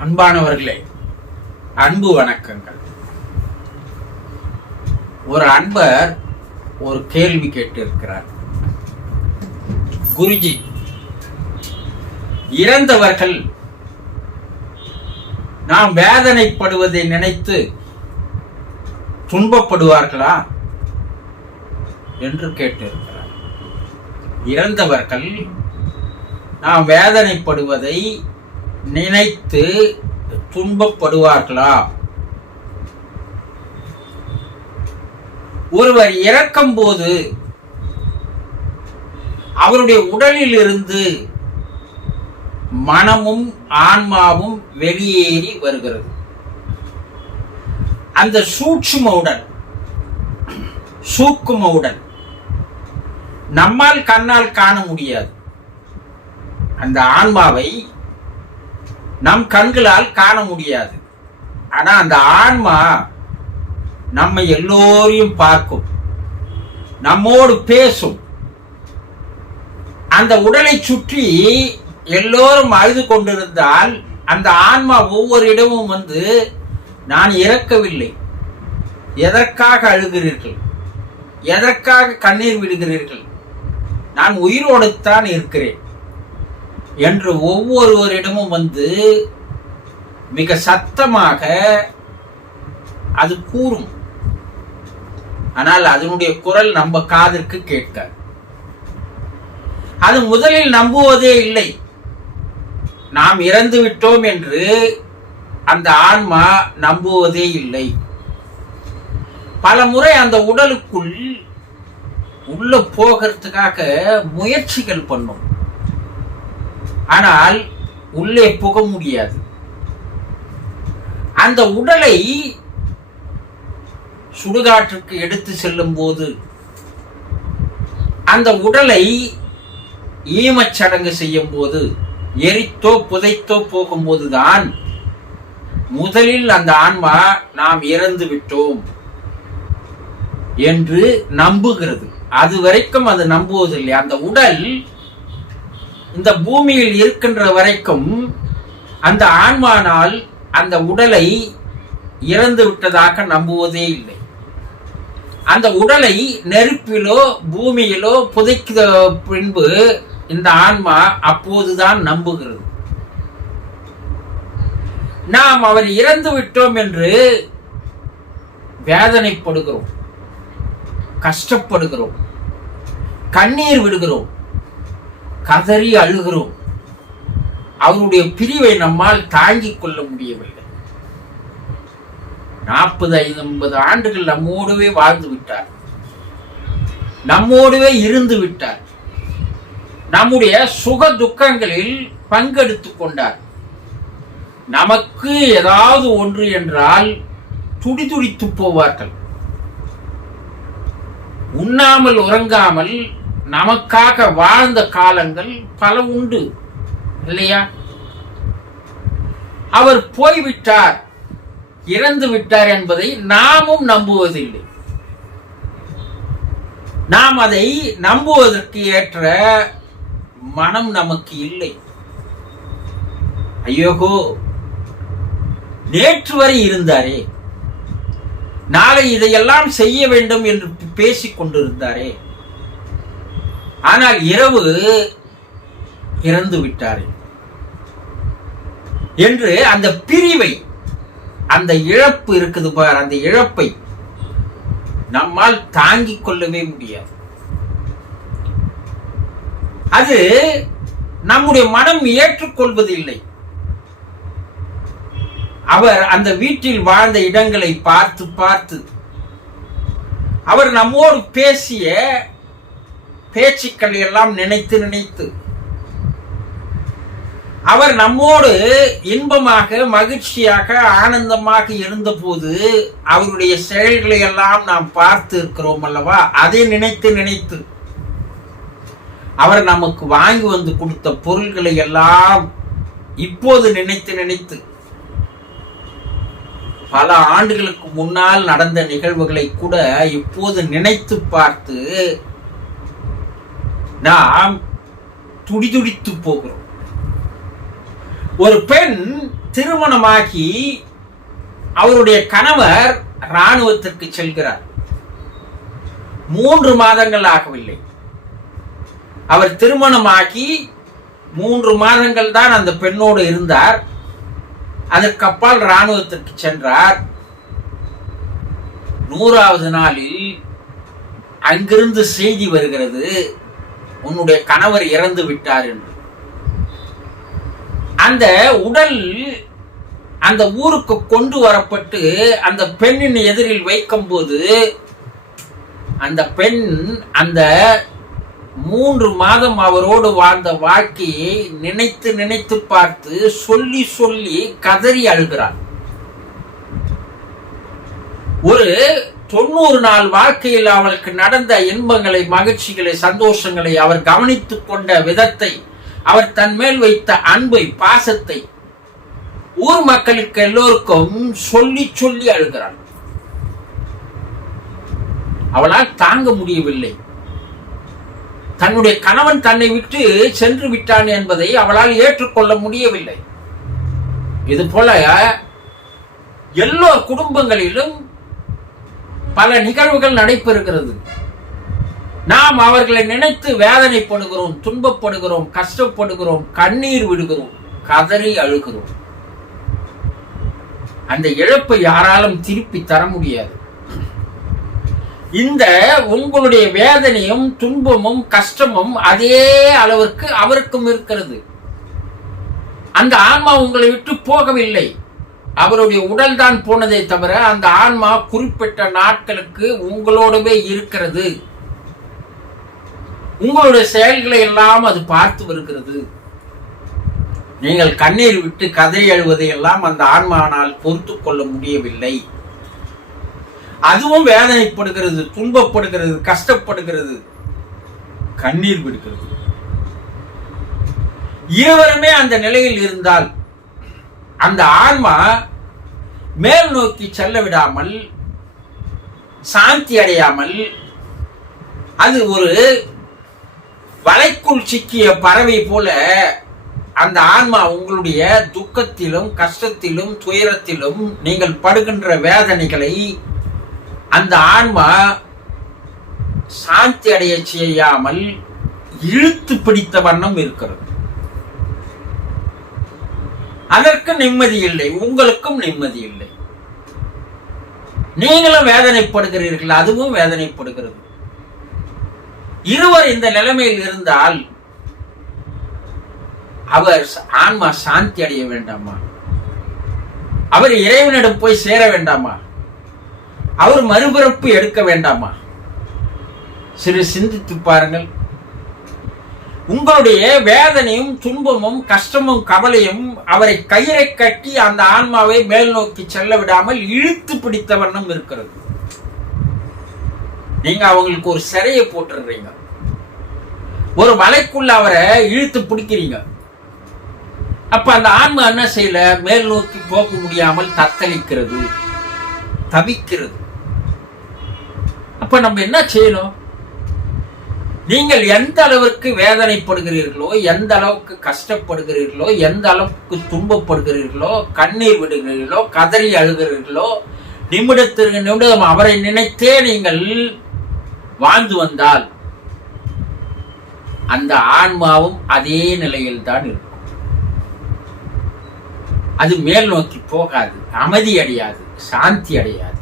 அன்பானவர்களே அன்பு வணக்கங்கள். ஒரு அன்பர் ஒரு கேள்வி கேட்டிருக்கிறார். குருஜி இறந்தவர்கள் நாம் வேதனைப்படுவதை நினைத்து துன்பப்படுவார்களா என்று கேட்டிருக்கிறார். இறந்தவர்கள் நாம் வேதனைப்படுவதை நினைத்து துன்பப்படுவார்களா? ஒருவர் இறக்கும் போது அவருடைய உடலில் இருந்து மனமும் ஆன்மாவும் வெளியேறி வருகிறது. அந்த சூட்சும உடல் சூக்கும உடல் நம்மால் கண்ணால் காண முடியாது. அந்த ஆன்மாவை நம் கண்களால் காண முடியாது. ஆனா அந்த ஆன்மா நம்ம எல்லோரையும் பார்க்கும். நம்மோடு பேசும். அந்த உடலை சுற்றி எல்லோரும் அழுது கொண்டிருந்தால் அந்த ஆன்மா ஒவ்வொரு இடமும் வந்து நான் இறக்கவில்லை. எதற்காக அழுகிறீர்கள்? எதற்காக கண்ணீர் விடுகிறீர்கள்? நான் உயிரோடுத்தான் இருக்கிறேன். என்று ஒவ்வொருவரிடமும் வந்து மிக சத்தமாக அது கூறும். ஆனால் அதனுடைய குரல் நம்ம காதிற்கு கேட்க அது முதலில் நம்புவதே இல்லை. நாம் இறந்து விட்டோம் என்று அந்த ஆன்மா நம்புவதே இல்லை. பல முறை அந்த உடலுக்குள் உள்ள போகிறதுக்காக முயற்சிகள் பண்ணும். ஆனால் உள்ளே புக முடியாது. அந்த உடலை சுடுகாட்டுக்கு எடுத்து செல்லும் போது அந்த உடலை ஈமச்சடங்கு செய்யும் போது எரித்தோ புதைத்தோ போகும்போதுதான் முதலில் அந்த ஆன்மா நாம் இறந்து விட்டோம் என்று நம்புகிறது. அது வரைக்கும் அது நம்புவதில்லை. அந்த உடல் இந்த பூமியில் இருக்கின்ற வரைக்கும் அந்த ஆன்மானால் அந்த உடலை இறந்து விட்டதாக நம்புவதே இல்லை. அந்த உடலை நெருப்பிலோ பூமியிலோ புதைக்க பின்பு இந்த ஆன்மா அப்போதுதான் நம்புகிறது. நாம் அவர் இறந்து விட்டோம் என்று வேதனைப்படுகிறோம். கஷ்டப்படுகிறோம். கண்ணீர் விடுகிறோம். கதறி அழுகிறோம். அவருடைய பிரிவை நம்மால் தாங்கிக் கொள்ள முடியவில்லை. நாற்பது ஐம்பது ஆண்டுகள் நம்மோடவே வாழ்ந்து விட்டார். நம்மோடவே இருந்து விட்டார். நம்முடைய சுக துக்கங்களில் பங்கெடுத்துக் கொண்டார். நமக்கு ஏதாவது ஒன்று என்றால் துடிதுடித்து போவார்கள். உண்ணாமல் உறங்காமல் நமக்காக வாழ்ந்த காலங்கள் பல உண்டு இல்லையா? அவர் போய்விட்டார் இறந்து விட்டார் என்பதை நாமும் நம்புவதில்லை. நாம் அதை நம்புவதற்கு ஏற்ற மனம் நமக்கு இல்லை. ஐயோகோ நேற்று வரை இருந்தாரே நாளை இதையெல்லாம் செய்ய வேண்டும் என்று பேசிக் கொண்டிருந்தாரே. ஆனால் இரவு இறந்து விட்டாரே என்று அந்த பிரிவை அந்த இழப்பு இருக்குது பார் அந்த இழப்பை நம்மால் தாங்கிக் கொள்ளவே முடியாது. அது நம்முடைய மனம் ஏற்றுக்கொள்வதில்லை. அவர் அந்த வீட்டில் வாழ்ந்த இடங்களை பார்த்து பார்த்து அவர் நம்மோடு பேசிய பேச்சுக்கள் எல்லாம் நினைத்து நினைத்து. அவர் நம்மோடு இன்பமாக மகிழ்ச்சியாக ஆனந்தமாக இருந்தபோது அவருடைய செயல்களை எல்லாம் நாம் பார்த்து இருக்கிறோம் அல்லவா? அதை நினைத்து நினைத்து. அவர் நமக்கு வாங்கி வந்து கொடுத்த பொருள்களை எல்லாம் இப்போது நினைத்து நினைத்து. பல ஆண்டுகளுக்கு முன்னால் நடந்த நிகழ்வுகளை கூட இப்போது நினைத்து பார்த்து நாம் துடிதுடித்து போகிறோம். ஒரு பெண் திருமணமாகி அவருடைய கணவர் இராணுவத்திற்கு செல்கிறார். மூன்று மாதங்கள் ஆகவில்லை. அவர் திருமணமாகி மூன்று மாதங்கள் தான் அந்த பெண்ணோடு இருந்தார். அதற்கப்பால் இராணுவத்திற்கு சென்றார். நூறாவது நாளில் அங்கிருந்து செய்தி வருகிறது. உன்னுடைய கணவர் இறந்து விட்டார் என்று. அந்த உடல் அந்த ஊருக்கு கொண்டு வரப்பட்டு அந்த பெண்ணின் எதிரில் வைக்கும் போது அந்த பெண் அந்த மூன்று மாதம் அவரோடு வாழ்ந்த வாழ்க்கையை நினைத்து நினைத்து பார்த்து சொல்லி சொல்லி கதறி அழுகிறார் ஒரு தொண்ணூறு நாள் வாழ்க்கையில் அவளுக்கு நடந்த இன்பங்களை மகிழ்ச்சிகளை சந்தோஷங்களை அவர் கவனித்துக் கொண்ட விதத்தை அவர் தன் மேல் வைத்த அன்பை பாசத்தை ஊர் மக்களுக்கு எல்லோருக்கும் சொல்லி சொல்லி அழுகிறார் அவளால் தாங்க முடியவில்லை. தன்னுடைய கணவன் தன்னை விட்டு சென்று விட்டான் என்பதை அவளால் ஏற்றுக்கொள்ள முடியவில்லை. இது போல எல்லா குடும்பங்களிலும் பல நிகழ்வுகள் நடைபெறுகிறது. நாம் அவர்களை நினைத்து வேதனைப்படுகிறோம் துன்பப்படுகிறோம் கஷ்டப்படுகிறோம் கண்ணீர் விடுகிறோம் கதறி அழுகிறோம். அந்த இழப்பை யாராலும் திருப்பி தர முடியாது. இந்த உங்களுடைய வேதனையும் துன்பமும் கஷ்டமும் அதே அளவிற்கு அவருக்கும் இருக்கிறது. அந்த ஆன்மா உங்களை விட்டு போகவில்லை. அவருடைய உடல் தான் போனதே தவிர அந்த ஆன்மா குறிப்பிட்ட நாட்களுக்கு உங்களோடவே இருக்கிறது. உங்களுடைய செயல்களை எல்லாம் அது பார்த்து வருகிறது. நீங்கள் கண்ணீர் விட்டு கதறி எழுவதை எல்லாம் அந்த ஆன்மானால் பொறுத்து கொள்ள முடியவில்லை. அதுவும் வேதனைப்படுகிறது துன்பப்படுகிறது கஷ்டப்படுகிறது. கண்ணீர் விடுகிறது. இருவருமே அந்த நிலையில் இருந்தால் அந்த ஆன்மா மேல் நோக்கி செல்ல விடாமல் சாந்தி அடையாமல் அது ஒரு வலைக்குள் சிக்கிய பறவை போல அந்த ஆன்மா உங்களுடைய துக்கத்திலும் கஷ்டத்திலும் துயரத்திலும் நீங்கள் படுகின்ற வேதனைகளை அந்த ஆன்மா சாந்தி அடைய செய்யாமல் இழுத்து பிடித்த வண்ணம் இருக்கிறது. அதற்கு நிம்மதி இல்லை. உங்களுக்கும் நிம்மதி இல்லை. நீங்களும் வேதனைப்படுகிறீர்கள் அதுவும் வேதனைப்படுகிறது. இருவர் இந்த நிலைமையில் இருந்தால் அவர் ஆன்மா சாந்தி அடைய வேண்டாமா? அவர் இறைவனிடம் போய் சேர வேண்டாமா? அவர் மறுபிறப்பு எடுக்க வேண்டாமா? சிறு சிந்தித்து பாருங்கள் உங்களுடைய வேதனையும் துன்பமும் கஷ்டமும் கவலையும் அவரை கயிறை கட்டி அந்த ஆன்மாவை மேல் நோக்கி செல்ல விடாமல் இழுத்து பிடித்த வண்ணம் இருக்கிறது. நீங்க அவங்களுக்கு ஒரு சிறையை போட்டுடுறீங்க. ஒரு வலைக்குள்ள அவரை இழுத்து பிடிக்கிறீங்க. அப்ப அந்த ஆன்மா என்ன செய்யல? மேல் நோக்கி போக முடியாமல் தத்தளிக்கிறது தவிக்கிறது. அப்ப நம்ம என்ன செய்யணும்? நீங்கள் எந்த அளவுக்கு வேதனைப்படுகிறீர்களோ எந்த அளவுக்கு கஷ்டப்படுகிறீர்களோ எந்த அளவுக்கு துன்பப்படுகிறீர்களோ கண்ணீர் விடுகிறீர்களோ கதறி அழுகிறீர்களோ நிமிடத்திற்கு நிமிடம் அவரை நினைத்தே நீங்கள் வாழ்ந்து வந்தால் அந்த ஆன்மாவும் அதே நிலையில் தான் இருக்கும். அது மேல் நோக்கி போகாது அமைதி அடையாது சாந்தி அடையாது.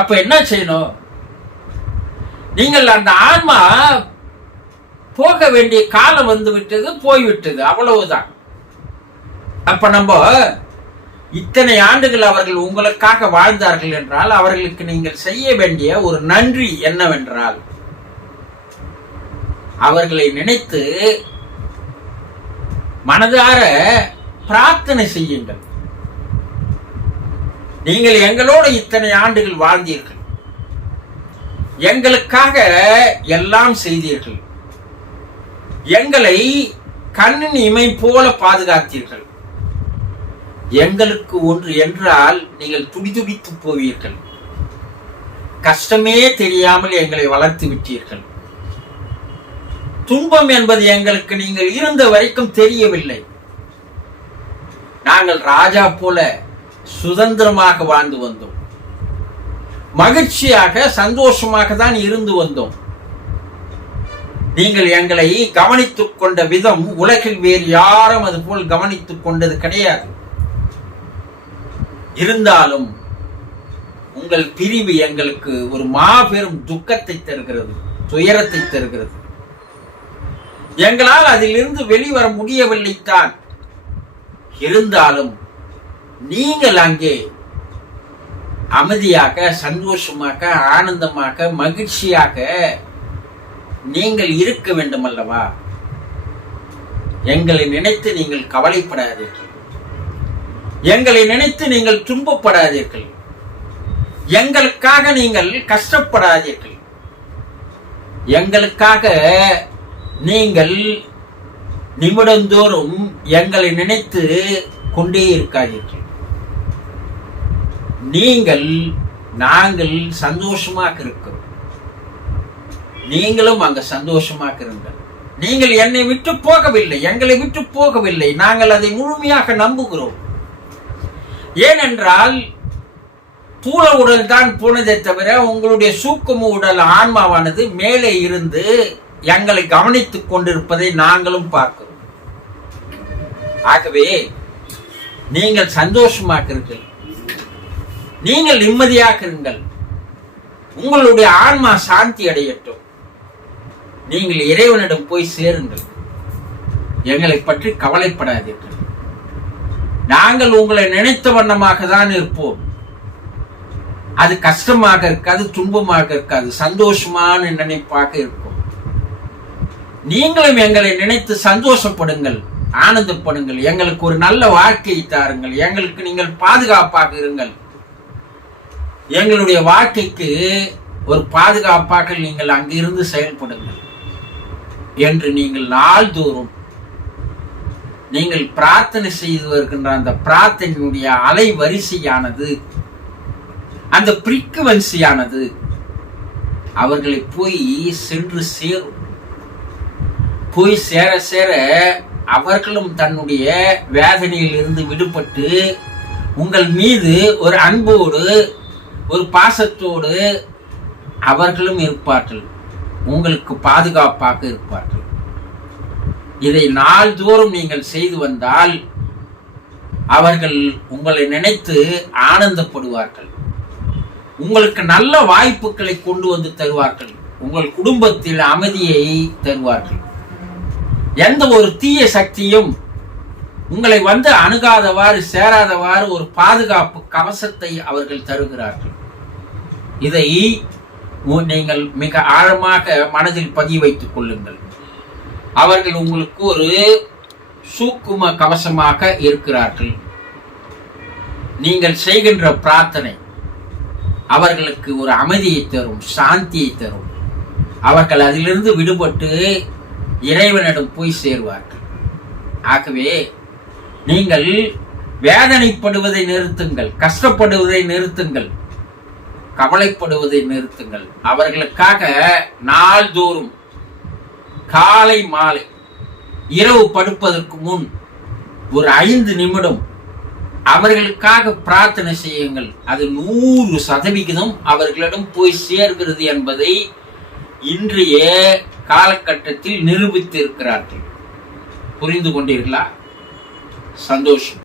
அப்ப என்ன செய்யணும்? நீங்கள் அந்த ஆன்மா போக வேண்டிய காலம் வந்து விட்டது போய்விட்டது. அவ்வளவுதான். அப்ப நம்ம இத்தனை ஆண்டுகள் அவர்கள் உங்களுக்காக வாழ்ந்தார்கள் என்றால் அவர்களுக்கு நீங்கள் செய்ய வேண்டிய ஒரு நன்றி என்னவென்றால் அவர்களை நினைத்து மனதார பிரார்த்தனை செய்யுங்கள். நீங்கள் எங்களோட இத்தனை ஆண்டுகள் வாழ்ந்தீர்கள். எங்களுக்காக எல்லாம் செய்தீர்கள். எங்களை கண்ணின் இமை போல பாதுகாத்தீர்கள். எங்களுக்கு ஒன்று என்றால் நீங்கள் துடிதுடித்து போவீர்கள். கஷ்டமே தெரியாமல் எங்களை வளர்த்து விட்டீர்கள். துன்பம் என்பது எங்களுக்கு நீங்கள் இருந்த வரைக்கும் தெரியவில்லை. நாங்கள் ராஜா போல சுதந்திரமாக வாழ்ந்து வந்தோம். மகிழ்ச்சியாக சந்தோஷமாக தான் இருந்து வந்தோம். நீங்கள் எங்களை கவனித்துக் கொண்ட விதம் உலகில் வேறு யாரும் அது போல் கவனித்துக் கொண்டது கிடையாது. இருந்தாலும் உங்கள் பிரிவு எங்களுக்கு ஒரு மாபெரும் துக்கத்தை தருகிறது துயரத்தை தருகிறது. எங்களால் அதிலிருந்து வெளிவர முடியவில்லை தான் இருந்தாலும் நீங்கள் அங்கே அமைதியாக சந்தோஷமாக ஆனந்தமாக மகிழ்ச்சியாக நீங்கள் இருக்க வேண்டும் அல்லவா எங்களை நினைத்து நீங்கள் கவலைப்படாதீர்கள். எங்களை நினைத்து நீங்கள் துன்பப்படாதீர்கள். எங்களுக்காக நீங்கள் கஷ்டப்படாதீர்கள். எங்களுக்காக நீங்கள் நிமிடந்தோறும் எங்களை நினைத்து கொண்டே இருக்காதீர்கள். நீங்கள் நாங்கள் சந்தோஷமாக இருக்கிறோம். நீங்களும் அங்க சந்தோஷமாக இருங்கள். நீங்கள் என்னை விட்டு போகவில்லை எங்களை விட்டு போகவில்லை. நாங்கள் அதை முழுமையாக நம்புகிறோம். ஏனென்றால் தூள உடல் தான் போனதே தவிர உங்களுடைய சூக்கும உடல் ஆன்மாவானது மேலே இருந்து எங்களை கவனித்துக் கொண்டிருப்பதை நாங்களும் பார்க்கிறோம். ஆகவே நீங்கள் சந்தோஷமாக இருக்கிறீர்கள் நீங்கள் நிம்மதியாக இருங்கள் உங்களுடைய ஆன்மா சாந்தி அடையட்டும். நீங்கள் இறைவனிடம் போய் சேருங்கள். எங்களை பற்றி கவலைப்படாதீர்கள். நாங்கள் உங்களை நினைத்த வண்ணமாக தான் இருப்போம். அது கஷ்டமாக இருக்காது துன்பமாக இருக்காது சந்தோஷமான நினைப்பாக இருக்கும். நீங்களும் எங்களை நினைத்து சந்தோஷப்படுங்கள் ஆனந்தப்படுங்கள். எங்களுக்கு ஒரு நல்ல வாழ்க்கையை தாருங்கள். எங்களுக்கு நீங்கள் பாதுகாப்பாக இருங்கள். எங்களுடைய வாழ்க்கைக்கு ஒரு பாதுகாப்பாக நீங்கள் அங்கிருந்து செயல்படுங்கள் என்று நீங்கள் நாள்தோறும் நீங்கள் பிரார்த்தனை செய்து வருகின்ற அந்த பிரார்த்தனையுடைய அலை வரிசையானது அந்த பிரிக்குவன்சியானது அவர்களை போய் சென்று சேரும். போய் சேர சேர அவர்களும் தன்னுடைய வேதனையில் இருந்து விடுபட்டு உங்கள் மீது ஒரு அன்போடு ஒரு பாசத்தோடு அவர்களும் இருப்பார்கள். உங்களுக்கு பாதுகாப்பாக இருப்பார்கள். இதை நாள்தோறும் நீங்கள் செய்து வந்தால் அவர்கள் உங்களை நினைத்து ஆனந்தப்படுவார்கள். உங்களுக்கு நல்ல வாய்ப்புகளை கொண்டு வந்து தருவார்கள். உங்கள் குடும்பத்தில் அமைதியை தருவார்கள். எந்த ஒரு தீய சக்தியும் உங்களை வந்து அணுகாதவாறு சேராதவாறு ஒரு பாதுகாப்பு கவசத்தை அவர்கள் தருகிறார்கள். இதை நீங்கள் மிக ஆழமாக மனதில் பதிய வைத்துக் கொள்ளுங்கள். அவர்கள் உங்களுக்கு ஒரு சூக்கும கவசமாக இருக்கிறார்கள். நீங்கள் செய்கின்ற பிரார்த்தனை அவர்களுக்கு ஒரு அமைதியை தரும் சாந்தியை தரும். அவர்கள் அதிலிருந்து விடுபட்டு இறைவனிடம் போய் சேருவார்கள். ஆகவே நீங்கள் வேதனைப்படுவதை நிறுத்துங்கள் கஷ்டப்படுவதை நிறுத்துங்கள். கவலைப்படுவதை நிறுத்துங்கள். அவர்களுக்காக நாள்தோறும் காலை மாலை இரவு படுப்பதற்கு முன் ஒரு ஐந்து நிமிடம் அவர்களுக்காக பிரார்த்தனை செய்யுங்கள். அது நூறு சதவிகிதம் அவர்களிடம் போய் சேர்கிறது என்பதை இன்றைய காலகட்டத்தில் நிரூபித்திருக்கிறார்கள். புரிந்து கொண்டீர்களா? சந்தோஷம்.